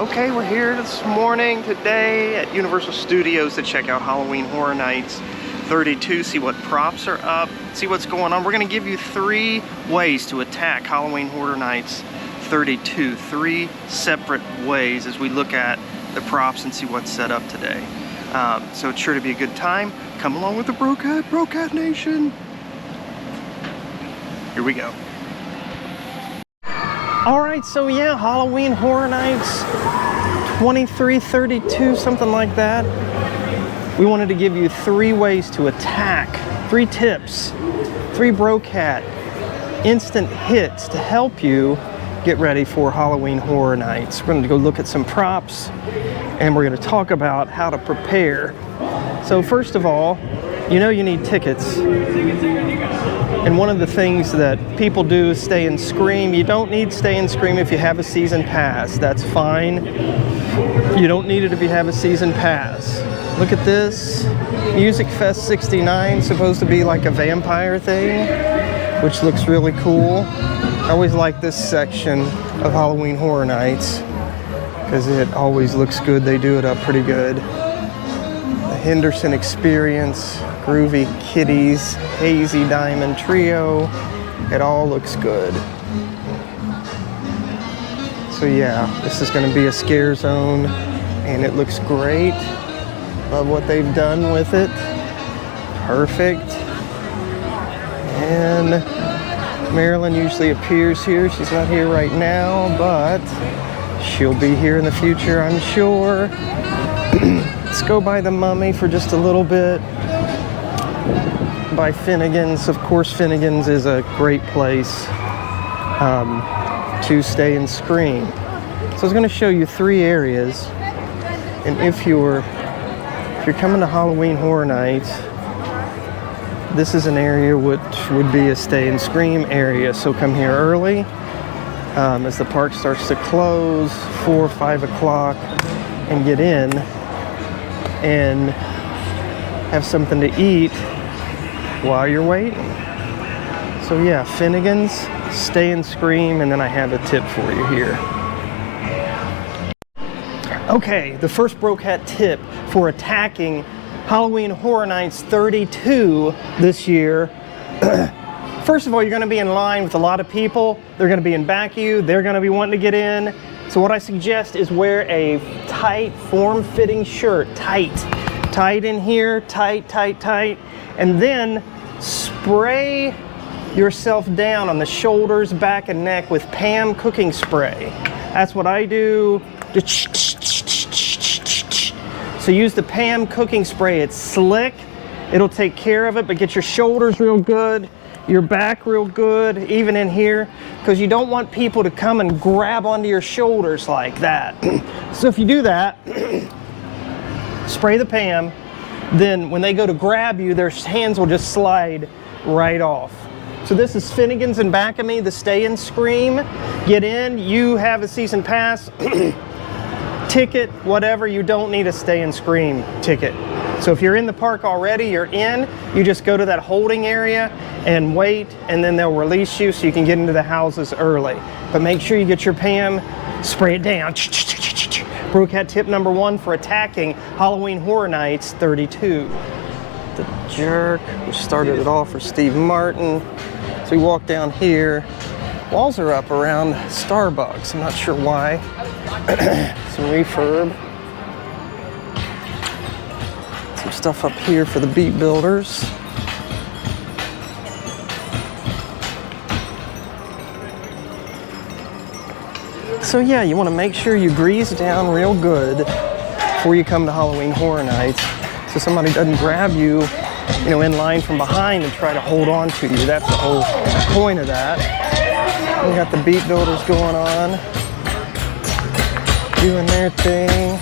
Okay, we're here this morning today at Universal Studios to check out Halloween Horror Nights 32, see what props are up, see what's going on. We're going to give you 3 ways to attack Halloween Horror Nights 32. 3 separate ways as we look at the props and see what's set up today. So it's sure to be a good time. Come along with the Brocat Nation. Here we go. Alright, so yeah, Halloween Horror Nights 2332, something like that. We wanted to give you 3 ways to attack, 3 tips, 3 Brocat instant hits to help you get ready for Halloween Horror Nights. We're going to go look at some props and we're going to talk about how to prepare. So first of all, you know you need tickets. And one of the things that people do is stay and scream. You don't need stay and scream if you have a season pass. That's fine. You don't need it if you have a season pass. Look at this. Music Fest 69, supposed to be like a vampire thing, which looks really cool. I always like this section of Halloween Horror Nights because it always looks good. They do it up pretty good. The Henderson Experience, Groovy Kitties, Hazy Diamond Trio. It all looks good. So yeah, this is going to be a scare zone and it looks great. Love what they've done with it. Perfect. And Marilyn usually appears here. She's not here right now, but she'll be here in the future, I'm sure. Let's go by the Mummy for just a little bit. By Finnegan's. Of course, Finnegan's is a great place to stay and scream. So I was going to show you 3 areas, and if you're coming to Halloween Horror Nights, this is an area which would be a stay and scream area. So come here early as the park starts to close, 4 or 5 o'clock, and get in and have something to eat while you're waiting. So yeah, Finnegan's, stay and scream, and then I have a tip for you here. Okay, the first Brocat tip for attacking Halloween Horror Nights 32 this year. First of all, you're going to be in line with a lot of people. They're going to be in back of you. They're going to be wanting to get in. So what I suggest is wear a tight, form-fitting shirt. Tight in here, tight. And then spray yourself down on the shoulders, back, and neck with Pam cooking spray. That's what I do. So use the Pam cooking spray. It's slick. It'll take care of it, but get your shoulders real good, your back real good, even in here, because you don't want people to come and grab onto your shoulders like that. So if you do that, spray the Pam, then when they go to grab you, their hands will just slide right off. So this is Finnegan's in back of me, the stay and scream. Get in, you have a season pass, ticket, whatever, you don't need a stay and scream ticket. So if you're in the park already, you're in, you just go to that holding area and wait, and then they'll release you so you can get into the houses early. But make sure you get your Pam, spray it down. Brocat tip number 1 for attacking Halloween Horror Nights 32. The Jerk, we started it all for Steve Martin. So we walk down here. Walls are up around Starbucks, I'm not sure why. Some refurb. Some stuff up here for the beat builders. So yeah, you want to make sure you grease down real good before you come to Halloween Horror Nights, so somebody doesn't grab you, in line from behind and try to hold on to you. That's the whole point of that. We got the beat builders going on, doing their thing.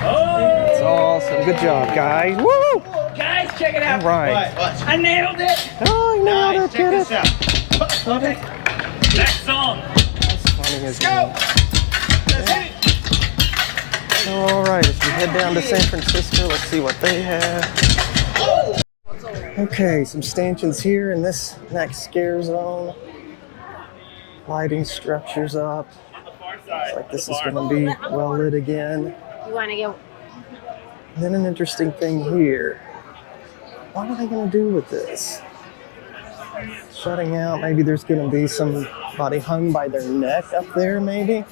That's awesome. Good job, guys. Woo! Guys, check it out. All right. What? I nailed it. Oh, you nailed it. Check Get this it. out. Okay. Next song. Let's go. Let's hit it. All right, as we head down to San Francisco, let's see what they have. Okay, some stanchions here in this next scare zone. Lighting structures up. right. Like this is gonna be well lit again. You want to go? And then an interesting thing here. What are they gonna do with this? Shutting out, maybe there's gonna be somebody hung by their neck up there, maybe?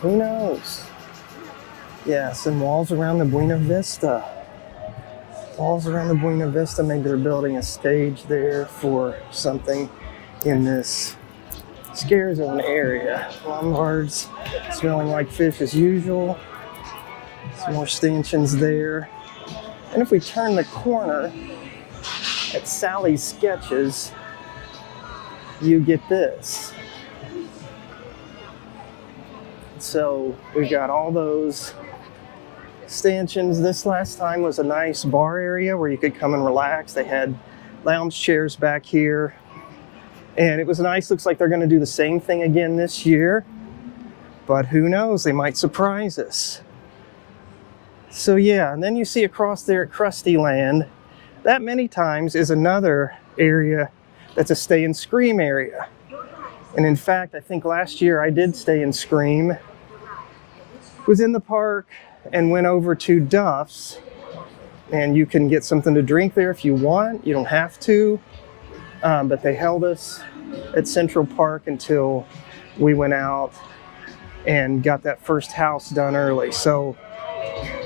Who knows? Yes, and walls around the Buena Vista. Walls around the Buena Vista, maybe they're building a stage there for something in this scare zone area. Lombards smelling like fish as usual. Some more stanchions there. And if we turn the corner at Sally's Sketches, you get this. So we've got all those stanchions. This last time was a nice bar area where you could come and relax. They had lounge chairs back here. And it was nice. Looks like they're going to do the same thing again this year. But who knows? They might surprise us. So yeah, and then you see across there at Krusty Land, that many times is another area that's a Stay and Scream area. And in fact, I think last year I did Stay and Scream. Was in the park and went over to Duff's, and you can get something to drink there if you want. You don't have to, but they held us at Central Park until we went out and got that first house done early. So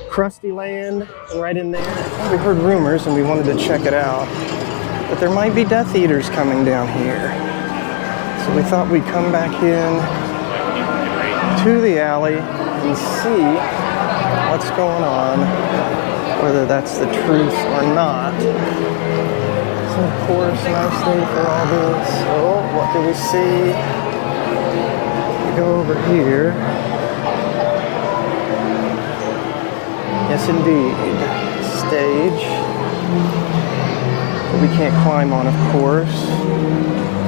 Krusty Land right in there. We heard rumors and we wanted to check it out, but there might be Death Eaters coming down here. So we thought we'd come back in to the alley and see what's going on, whether that's the truth or not. So of course, nice day for all this. Oh, what do we see? We go over here. Yes, indeed. Stage. That we can't climb on, of course.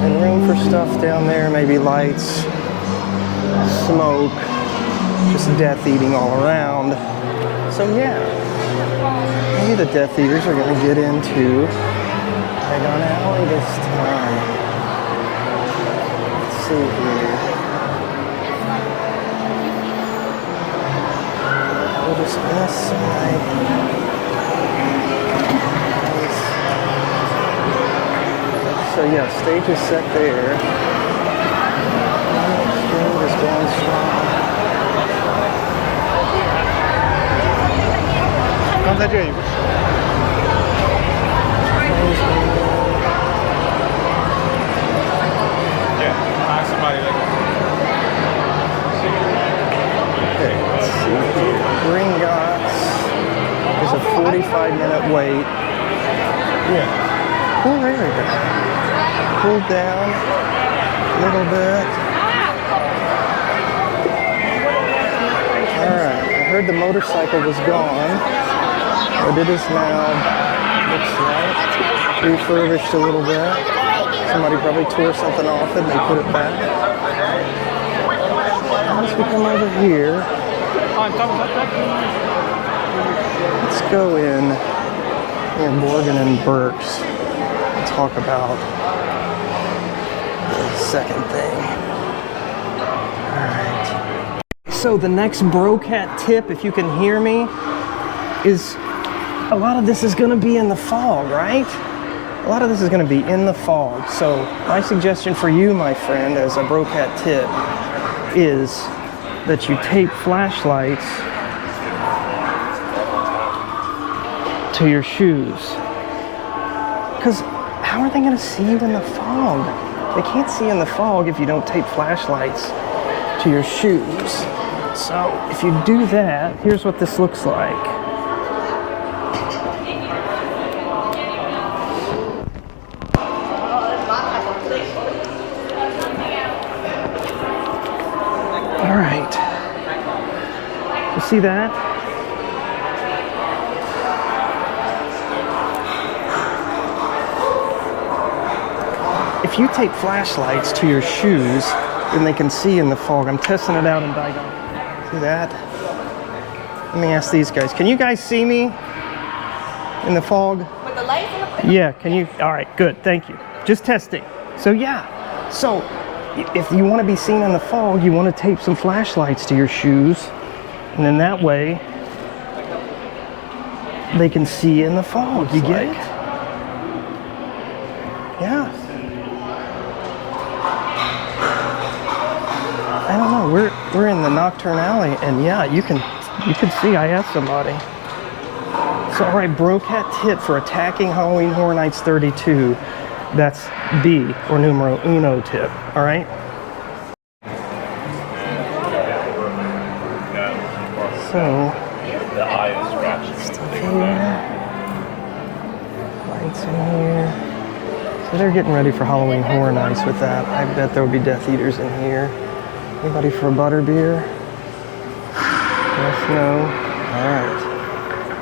And room for stuff down there, maybe lights, smoke, just death eating all around. So yeah, maybe the Death Eaters are going to get into Dagon Alley this time. Let's see here. We'll just on this side. So yeah, stage is set there. String is going strong. Mam nadzieję. Yeah, ask somebody like Okay, let's see here. Gringotts is a 45-minute wait. Yeah, cool area. Cooled down a little bit. All right, I heard the motorcycle was gone, but it is now, looks like, refurbished a little bit. Somebody probably tore something off it and they put it back. Once we come over here, let's go in near Morgan and Burke's and talk about the second thing. All right. So the next Brocat tip, if you can hear me, is a lot of this is going to be in the fog, right? A lot of this is going to be in the fog. So my suggestion for you, my friend, as a Brocat tip, is that you tape flashlights to your shoes. Because how are they going to see you in the fog? They can't see in the fog if you don't tape flashlights to your shoes. So if you do that, here's what this looks like. All right. You see that? If you take flashlights to your shoes, then they can see in the fog. I'm testing it out in Dagon. See that? Let me ask these guys. Can you guys see me in the fog? With the lights? Yeah, can you? All right, good, thank you. Just testing. So yeah, so if you want to be seen in the fog, you want to tape some flashlights to your shoes, and then that way they can see in the fog. You get it? Yeah. I don't know. We're in the Nocturne Alley, and yeah, you can see. I asked somebody. So, all right, Brocat tip for attacking Halloween Horror Nights 32. That's B, or numero uno tip. All right. So, The eye is scratched. stuff here. Lights in here. So they're getting ready for Halloween Horror Nights with that. I bet there will be Death Eaters in here. Anybody for a butterbeer? Yes, no? All right.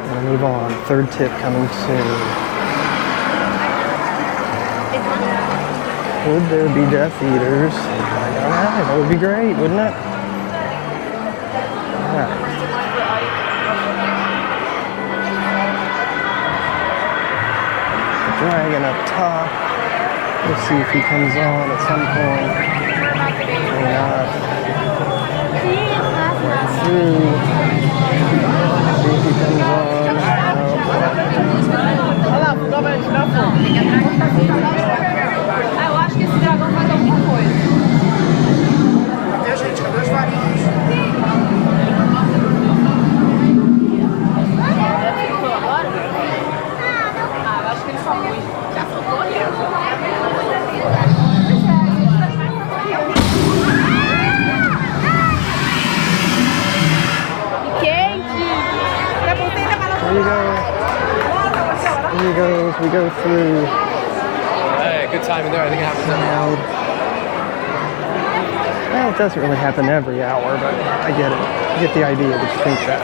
I'm gonna move on. Third tip coming soon. Would there be Death Eaters? I don't know. That would be great, wouldn't it? All right. Dragon up top. We'll see if he comes on at some point. Or not. Through. See if he comes on. Eu acho que esse dragão faz alguma coisa. Até, gente, cadê os varinhos? Ficou agora? Ah, eu acho que ele só foi. Já ficou, né? Quente! There you go. There you go. We go through. Hey, good timing there. I think it happens every hour. Well, it doesn't really happen every hour, but I get it. I get the idea that you think that.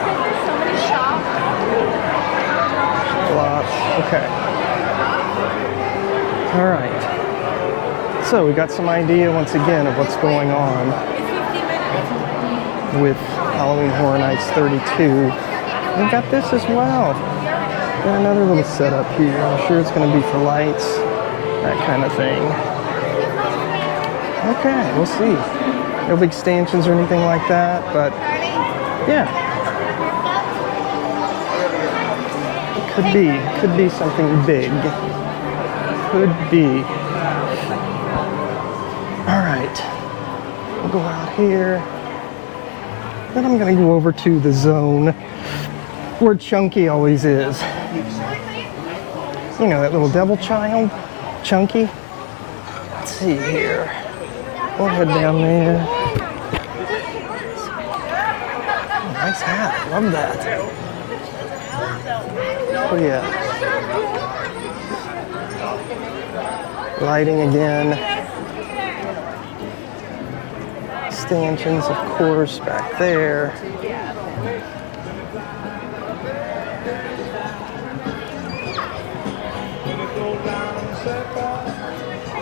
Lots. Okay. All right. So we got some idea once again of what's going on with Halloween Horror Nights 32. We got this as well. Got another little setup here. I'm sure it's going to be for lights, that kind of thing. Okay, we'll see. No big stanchions or anything like that, but yeah. Could be something big. Could be. All right, we'll go out here. Then I'm gonna go over to the zone where Chunky always is. You know, that little devil child, Chunky. Let's see here. We'll head down there. Oh, nice hat, love that. Oh yeah. Lighting again. Stanchions, of course, back there.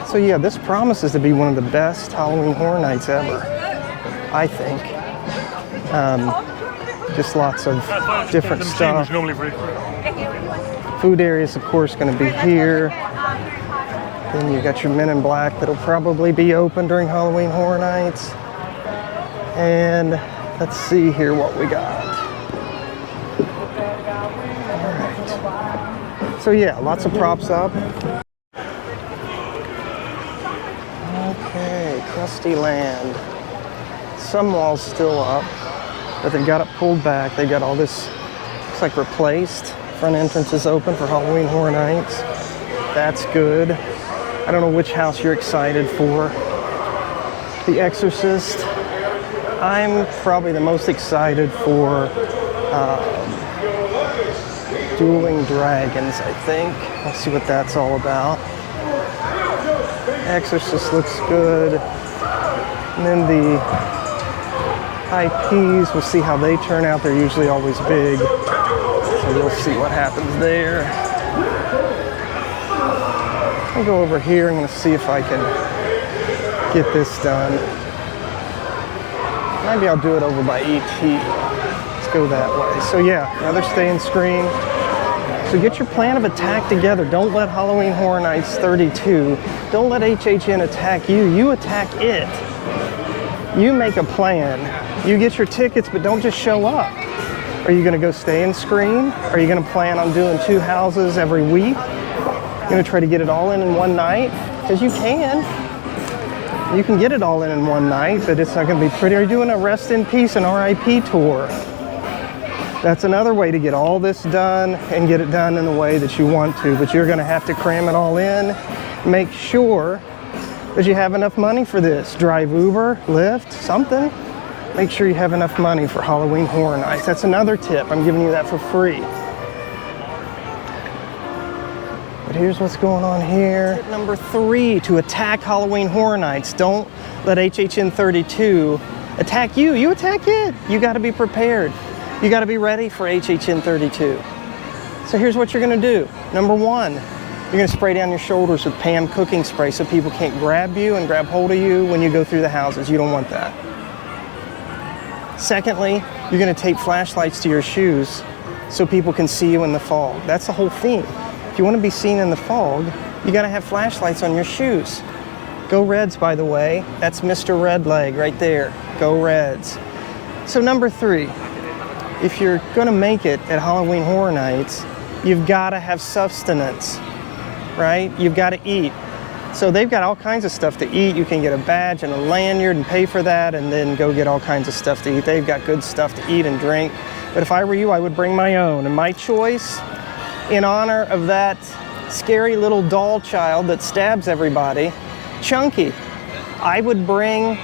So yeah, this promises to be one of the best Halloween Horror Nights ever, I think. Just lots of different stuff. Food areas, of course, going to be here. Then you got your Men in Black that'll probably be open during Halloween Horror Nights. And let's see here what we got. All right. So yeah, lots of props up. Okay, Crusty Land. Some walls still up, but they've got it pulled back. They got all this, looks like replaced. Front entrance is open for Halloween Horror Nights. That's good. I don't know which house you're excited for. The Exorcist. I'm probably the most excited for Dueling Dragons, I think. Let's see what that's all about. Exorcist looks good. And then the IPs, we'll see how they turn out. They're usually always big. So we'll see what happens there. I'll go over here. I'm going to see if I can get this done. Maybe I'll do it over by ET. Let's go that way. So yeah, another stay-in screen. So get your plan of attack together. Don't let Halloween Horror Nights 32, don't let HHN attack you. You attack it. You make a plan. You get your tickets, but don't just show up. Are you gonna go stay and scream? Are you gonna plan on doing 2 houses every week? You're gonna try to get it all in one night? Because you can. You can get it all in one night, but it's not gonna be pretty. Are you doing a Rest in Peace and RIP tour? That's another way to get all this done and get it done in the way that you want to, but you're gonna have to cram it all in. Make sure that you have enough money for this. Drive Uber, Lyft, something. Make sure you have enough money for Halloween Horror Nights. That's another tip. I'm giving you that for free. But here's what's going on here. Tip number 3 to attack Halloween Horror Nights. Don't let HHN32 attack you. You attack it. You gotta be prepared. You gotta be ready for HHN32. So here's what you're gonna do. Number 1, you're gonna spray down your shoulders with Pam cooking spray so people can't grab you and grab hold of you when you go through the houses. You don't want that. Secondly, you're gonna tape flashlights to your shoes so people can see you in the fog. That's the whole theme. If you wanna be seen in the fog, you gotta have flashlights on your shoes. Go Reds, by the way. That's Mr. Redleg right there. Go Reds. So number 3, if you're gonna make it at Halloween Horror Nights, you've gotta have sustenance, right? You've gotta eat. So they've got all kinds of stuff to eat. You can get a badge and a lanyard and pay for that and then go get all kinds of stuff to eat. They've got good stuff to eat and drink. But if I were you, I would bring my own. And my choice, in honor of that scary little doll child that stabs everybody, Chunky. I would bring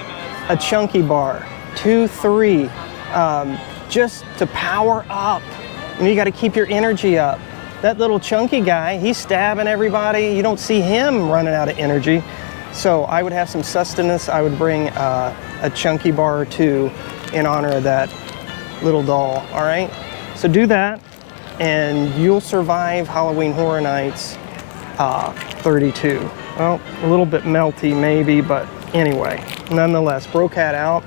a Chunky bar, 2, 3, just to power up. And you gotta keep your energy up. That little Chunky guy, he's stabbing everybody. You don't see him running out of energy. So I would have some sustenance. I would bring a Chunky bar or 2 in honor of that little doll, all right? So do that, and you'll survive Halloween Horror Nights 32. Well, a little bit melty maybe, but anyway, nonetheless, Brocat out.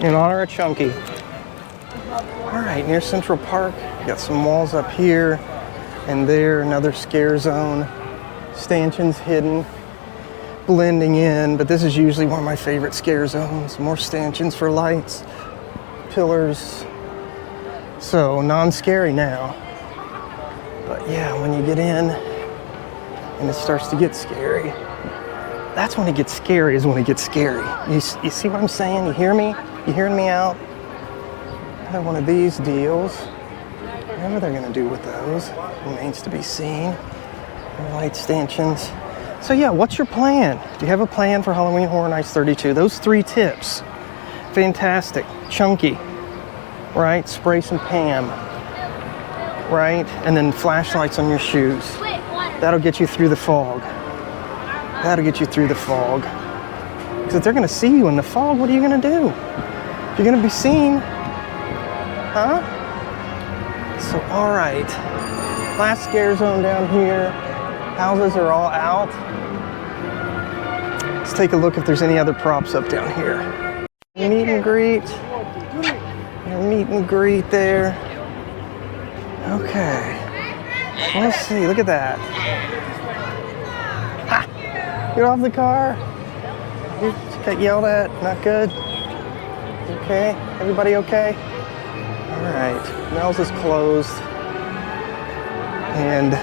In honor of Chunky. All right, near Central Park, got some walls up here and there, another scare zone. Stanchions hidden, blending in, but this is usually one of my favorite scare zones. More stanchions for lights, pillars. So non-scary now. But yeah, when you get in and it starts to get scary, that's when it gets scary, is when it gets scary. You see what I'm saying? You hear me? You hearing me out? Another one of these deals. Whatever they're gonna do with those remains to be seen. Light stanchions. So yeah, what's your plan? Do you have a plan for Halloween Horror Nights 32? Those 3 tips. Fantastic. Chunky, right? Spray some Pam, right? And then flashlights on your shoes. That'll get you through the fog. That'll get you through the fog. Because if they're gonna see you in the fog, what are you gonna do? You're gonna be seen, huh? So, all right. Last scare zone down here. Houses are all out. Let's take a look if there's any other props up down here. Meet and greet. Meet and greet there. Okay. Let's see, look at that. Ha! Get off the car. You got yelled at, not good. Okay, everybody okay? All right, Mel's is closed. And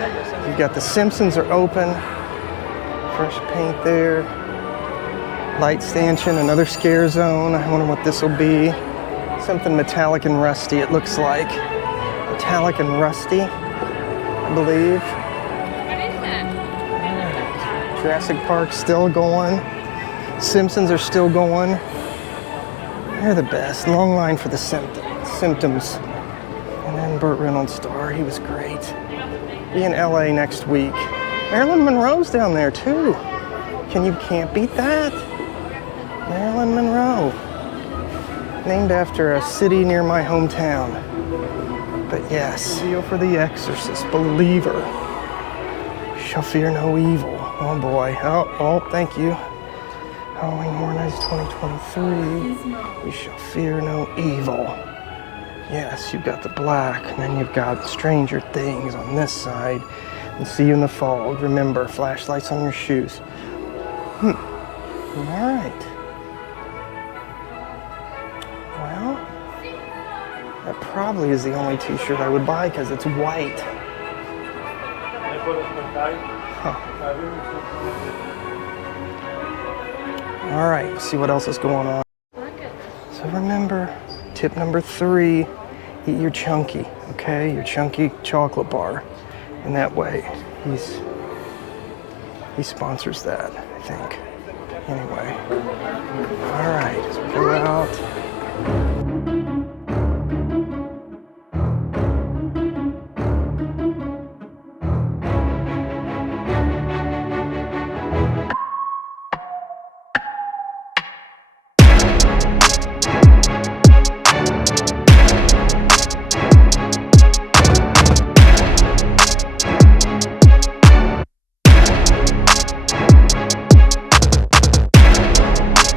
you've got the Simpsons are open. Fresh paint there. Light stanchion, another scare zone. I wonder what this will be. Something metallic and rusty, it looks like. Metallic and rusty, I believe. Right. Jurassic Park still going. Simpsons are still going. They're the best. Long line for the Symptoms. And then Burt Reynolds' star, he was great. Be in LA next week. Marilyn Monroe's down there too. Can't beat that. Marilyn Monroe. Named after a city near my hometown. But yes, deal for the Exorcist, believer. Shall fear no evil. Oh boy. Oh, thank you. Halloween Horror Nights 2023. We shall fear no evil. Yes, you've got the black, and then you've got Stranger Things on this side. And See You in the Fog. Remember, flashlights on your shoes. All right. Well, that probably is the only t-shirt I would buy because it's white. Huh. All right, let's see what else is going on. So remember, tip number 3, eat your chunky, okay? Your chunky chocolate bar. And that way, he sponsors that, I think. Anyway.